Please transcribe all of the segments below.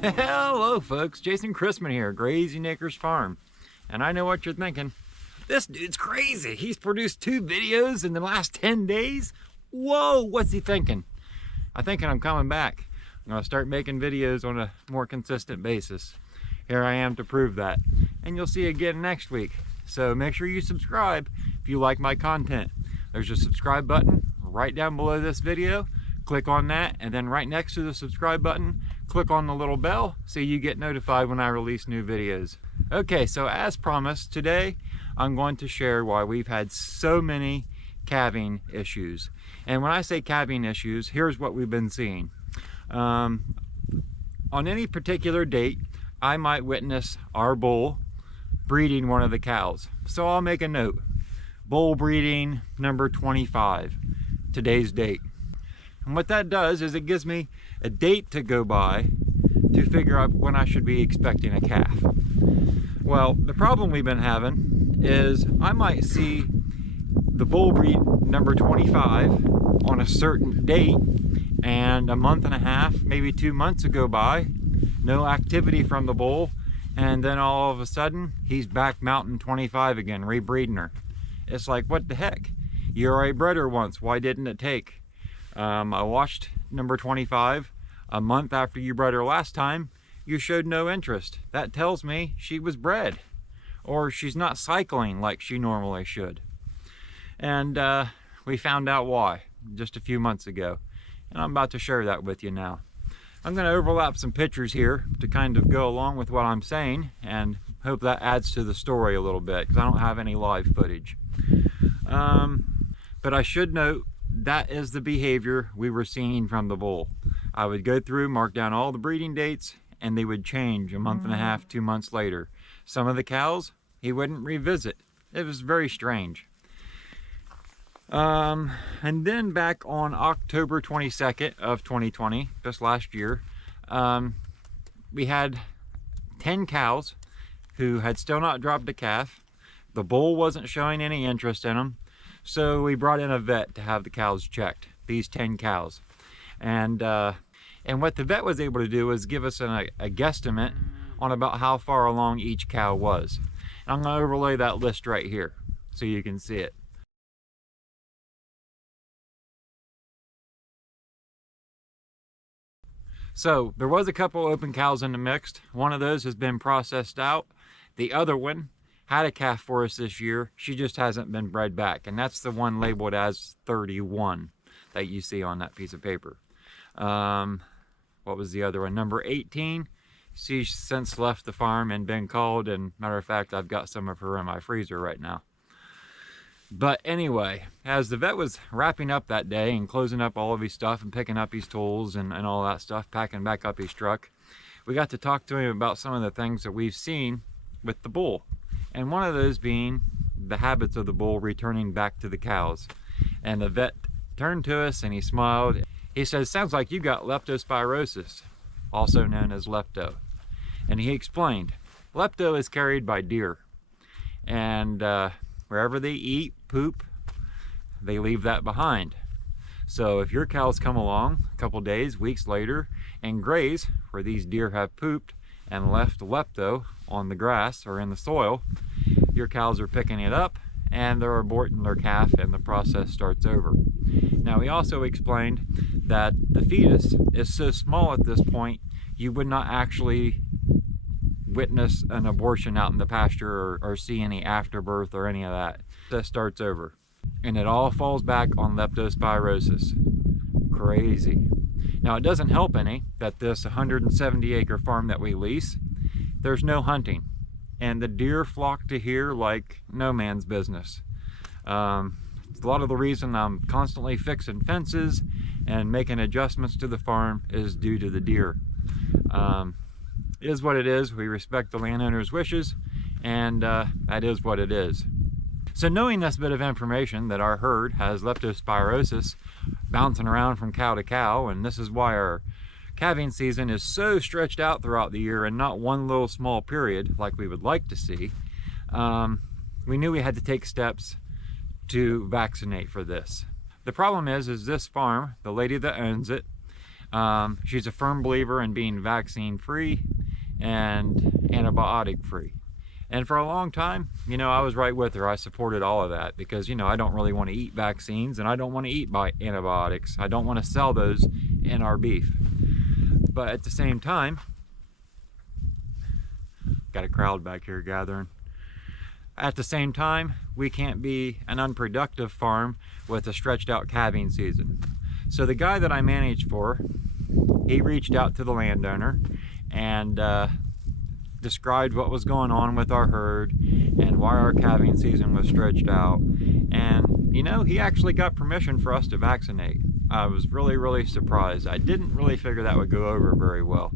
Hello folks, Jason Chrisman here, Grazing Acres Farm. And I know what you're thinking. This dude's crazy. He's produced 2 videos in the last 10 days. Whoa, what's he thinking? I'm thinking I'm coming back. I'm gonna start making videos on a more consistent basis. Here I am to prove that. And you'll see again next week. So make sure you subscribe if you like my content. There's a subscribe button right down below this video. Click on that, and then right next to the subscribe button, click on the little bell so you get notified when I release new videos. Okay, so as promised, today I'm going to share why we've had so many calving issues. And when I say calving issues, here's what we've been seeing. On any particular date, I might witness our bull breeding one of the cows. So I'll make a note. Bull breeding number 25, today's date. And what that does is it gives me a date to go by to figure out when I should be expecting a calf. Well, the problem we've been having is I might see the bull breed number 25 on a certain date, and a month and a half, maybe 2 months go by, no activity from the bull, and then all of a sudden he's back mounting 25 again, rebreeding her. It's like, what the heck? You already bred her once, why didn't it take? I watched number 25 a month after you bred her last time. You showed no interest. That tells me she was bred, or she's not cycling like she normally should. And we found out why just a few months ago, and I'm about to share that with you now. I'm going to overlap some pictures here to kind of go along with what I'm saying, and hope that adds to the story a little bit, because I don't have any live footage. But I should note, that is the behavior we were seeing from the bull. I would go through, mark down all the breeding dates, and they would change a month and a half, 2 months later. Some of the cows, he wouldn't revisit. It was very strange. And then back on October 22nd of 2020, just last year, we had 10 cows who had still not dropped a calf. The bull wasn't showing any interest in them. So we brought in a vet to have the cows checked, these 10 cows. And what the vet was able to do was give us a guesstimate on about how far along each cow was. And I'm going to overlay that list right here so you can see it. So there was a couple open cows in the mix. One of those has been processed out. The other one had a calf for us this year. She just hasn't been bred back, and that's the one labeled as 31 that you see on that piece of paper. What was the other one? Number 18. She's since left the farm and been called, and matter of fact, I've got some of her in my freezer right now. But anyway, as the vet was wrapping up that day and closing up all of his stuff and picking up his tools and all that stuff, packing back up his truck, we got to talk to him about some of the things that we've seen with the bull. And one of those being the habits of the bull returning back to the cows. And the vet turned to us and he smiled. He said, "Sounds like you got leptospirosis, also known as lepto." And he explained, lepto is carried by deer. And wherever they eat, poop, they leave that behind. So if your cows come along a couple days, weeks later, and graze where these deer have pooped and left lepto on the grass or in the soil, your cows are picking it up and they're aborting their calf, and the process starts over. Now, he also explained that the fetus is so small at this point, you would not actually witness an abortion out in the pasture or see any afterbirth or any of that. That starts over. And it all falls back on leptospirosis. Crazy. Now, it doesn't help any that this 170-acre farm that we lease, there's no hunting. And the deer flock to here like no man's business. A lot of the reason I'm constantly fixing fences and making adjustments to the farm is due to the deer. It is what it is. We respect the landowner's wishes, and that is what it is. So knowing this bit of information, that our herd has leptospirosis bouncing around from cow to cow, and this is why our calving season is so stretched out throughout the year and not one little small period like we would like to see, we knew we had to take steps to vaccinate for this. The problem is this farm, the lady that owns it, She's a firm believer in being vaccine free and antibiotic free. And for a long time, you know, I was right with her. I supported all of that because, you know, I don't really want to eat vaccines and I don't want to eat antibiotics. I don't want to sell those in our beef. But at the same time, got a crowd back here gathering. At the same time, we can't be an unproductive farm with a stretched out calving season. So the guy that I managed for, he reached out to the landowner and described what was going on with our herd and why our calving season was stretched out. And you know, he actually got permission for us to vaccinate. I was really surprised. I didn't really figure that would go over very well.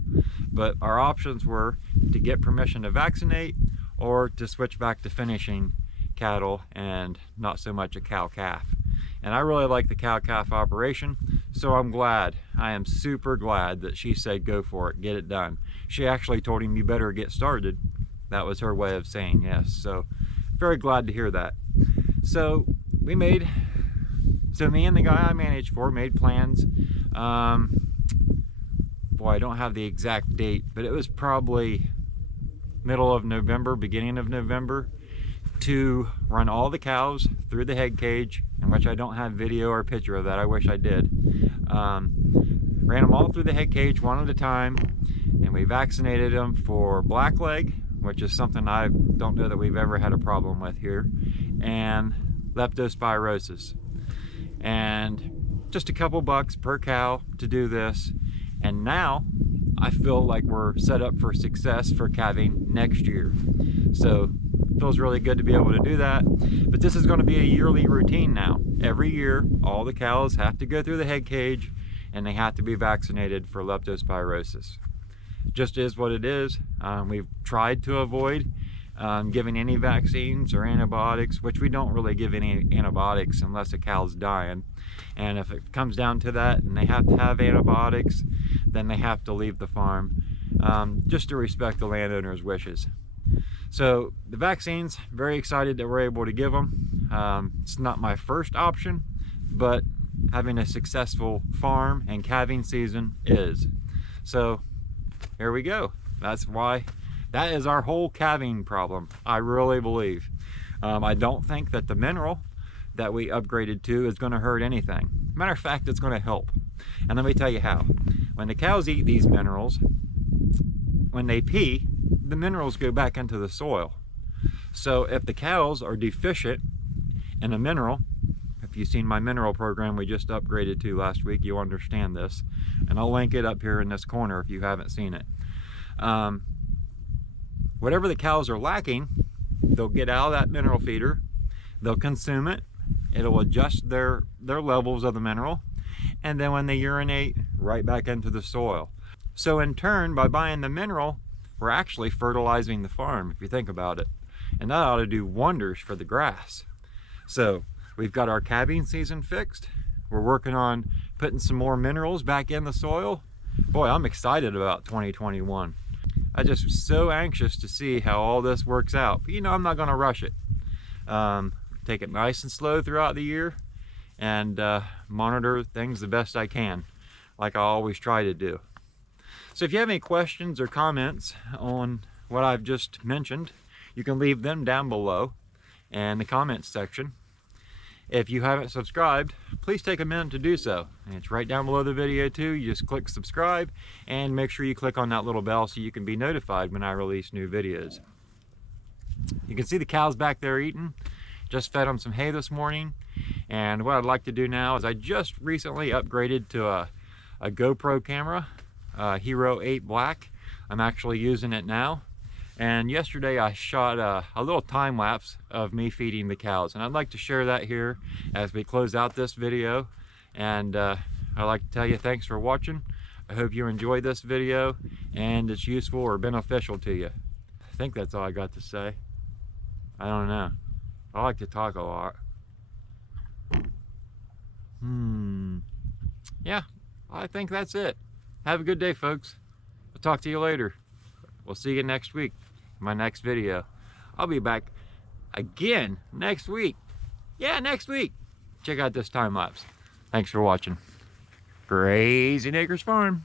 But our options were to get permission to vaccinate or to switch back to finishing cattle and not so much a cow-calf. And I really like the cow-calf operation, so I'm glad. I am super glad that she said go for it, get it done. She actually told him you better get started. That was her way of saying yes. So very glad to hear that. So me and the guy I managed for made plans. Boy, I don't have the exact date, but it was probably middle of November, beginning of November, to run all the cows through the head cage, in which I don't have video or picture of that. I wish I did. Ran them all through the head cage one at a time, and we vaccinated them for blackleg, which is something I don't know that we've ever had a problem with here, and leptospirosis. And just a couple bucks per cow to do this. And now I feel like we're set up for success for calving next year. So it feels really good to be able to do that. But this is going to be a yearly routine now. Every year, all the cows have to go through the head cage and they have to be vaccinated for leptospirosis. It just is what it is. We've tried to avoid giving any vaccines or antibiotics, which we don't really give any antibiotics unless a cow's dying. And if it comes down to that and they have to have antibiotics, then they have to leave the farm, just to respect the landowner's wishes. So the vaccines, very excited that we're able to give them. It's not my first option, but having a successful farm and calving season is. So here we go. That's why that is our whole calving problem, I really believe. I don't think that the mineral that we upgraded to is going to hurt anything. Matter of fact, it's going to help. And let me tell you how. When the cows eat these minerals, when they pee, the minerals go back into the soil. So if the cows are deficient in a mineral, if you've seen my mineral program we just upgraded to last week, you'll understand this. And I'll link it up here in this corner if you haven't seen it. Whatever the cows are lacking, they'll get out of that mineral feeder, they'll consume it, it'll adjust their levels of the mineral, and then when they urinate, right back into the soil. So in turn, by buying the mineral, we're actually fertilizing the farm, if you think about it. And that ought to do wonders for the grass. So we've got our calving season fixed. We're working on putting some more minerals back in the soil. Boy, I'm excited about 2021. I just was so anxious to see how all this works out. But you know, I'm not gonna rush it. Take it nice and slow throughout the year and monitor things the best I can, like I always try to do. So if you have any questions or comments on what I've just mentioned, you can leave them down below in the comments section. If you haven't subscribed, please take a minute to do so. And it's right down below the video too. You just click subscribe and make sure you click on that little bell so you can be notified when I release new videos. You can see the cows back there eating. Just fed them some hay this morning. And what I'd like to do now is I just recently upgraded to a GoPro camera, Hero 8 Black. I'm actually using it now. And yesterday I shot a little time lapse of me feeding the cows, and I'd like to share that here as we close out this video. And I'd like to tell you thanks for watching. I hope you enjoyed this video and it's useful or beneficial to you. I think that's all I got to say. I don't know. I like to talk a lot. Yeah, I think that's it. Have a good day, folks. I'll talk to you later. We'll see you next week, my next video. I'll be back again next week. Yeah, next week. Check out this time lapse. Thanks for watching. Grazing Acres Farm.